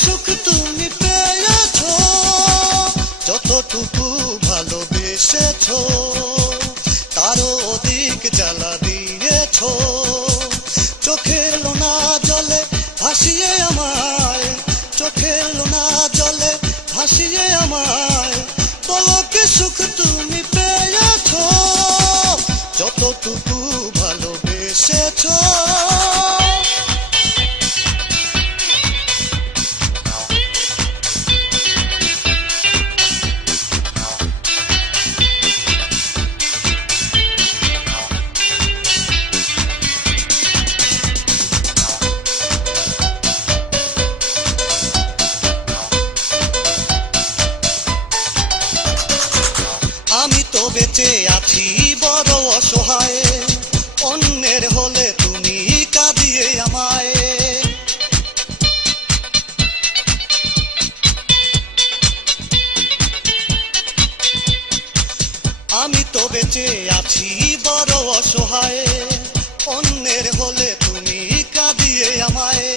সুখ তুমি পেয়েছো, যতটুকু ভালোবেসেছো তারও অধিক জ্বালা দিয়েছো। চোখের লোনা জলে ভাসিয়ে আমায়, চোখের লোনা জলে ভাসিয়ে আমায়, বলো কি সুখ তুমি পেয়েছো, যতটুকু ভালোবেসেছো। আমি তো বেঁচে আছি বড় অসহায়, অন্যের হলে তুমি কাঁদিয়ে আমায়। আমি তো বেঁচে আছি বড় অসহায়, অন্যের হলে তুমি কাঁদিয়ে আমায়।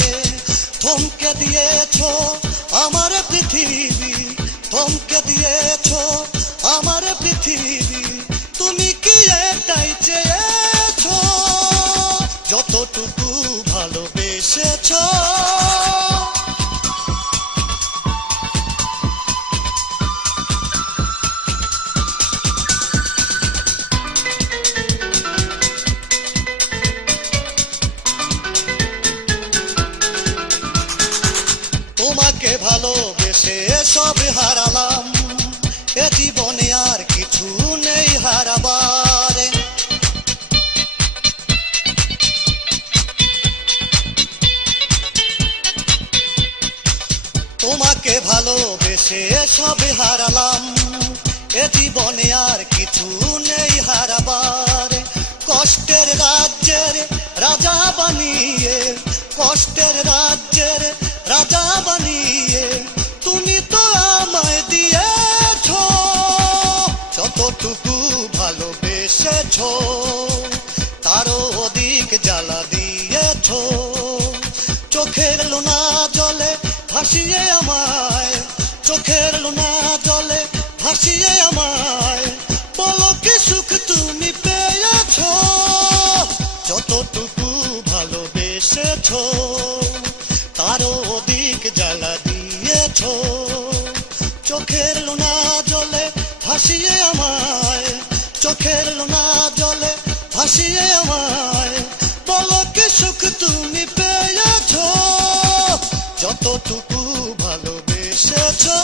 থমকে দিয়েছো আমার পৃথিবী, থমকে দিয়েছো আমার পৃথিবী, তুমি কি এটাই চেয়েছো, যতটুকু ভালোবেসেছো। তোমাকে ভালোবেসে সব হারালাম, এ জীবনে আর কিছু নেই হারাবার। তোমাকে ভালোবেসে সব হারালাম, এ জীবনে আর কিছু নেই হারাবার। কষ্টের রাজ্যের রাজা বানিয়ে, কষ্টের রাজ্যের রাজা বানিয়ে তুমি তো আমায় দিয়েছো, যতটুকু ভালোবেসেছো তারও অধিক জ্বালা দিয়েছো। চোখের লোনা জলে ভাসিয়ে আমায়, চোখের লোনা জলে ভাসিয়ে আমায়, বলো কি সুখ তুমি পেয়েছো, যতটুকু ভালোবেসেছো তারও অধিক জ্বালা দিয়েছো। চোখের লোনা জলে ভাসিয়ে আমায়, চোখের লোনা জলে ভাসিয়ে আমায়, বলো কি সুখ তুমি পেয়েছো, যতটুকু ভালোবেসেছো।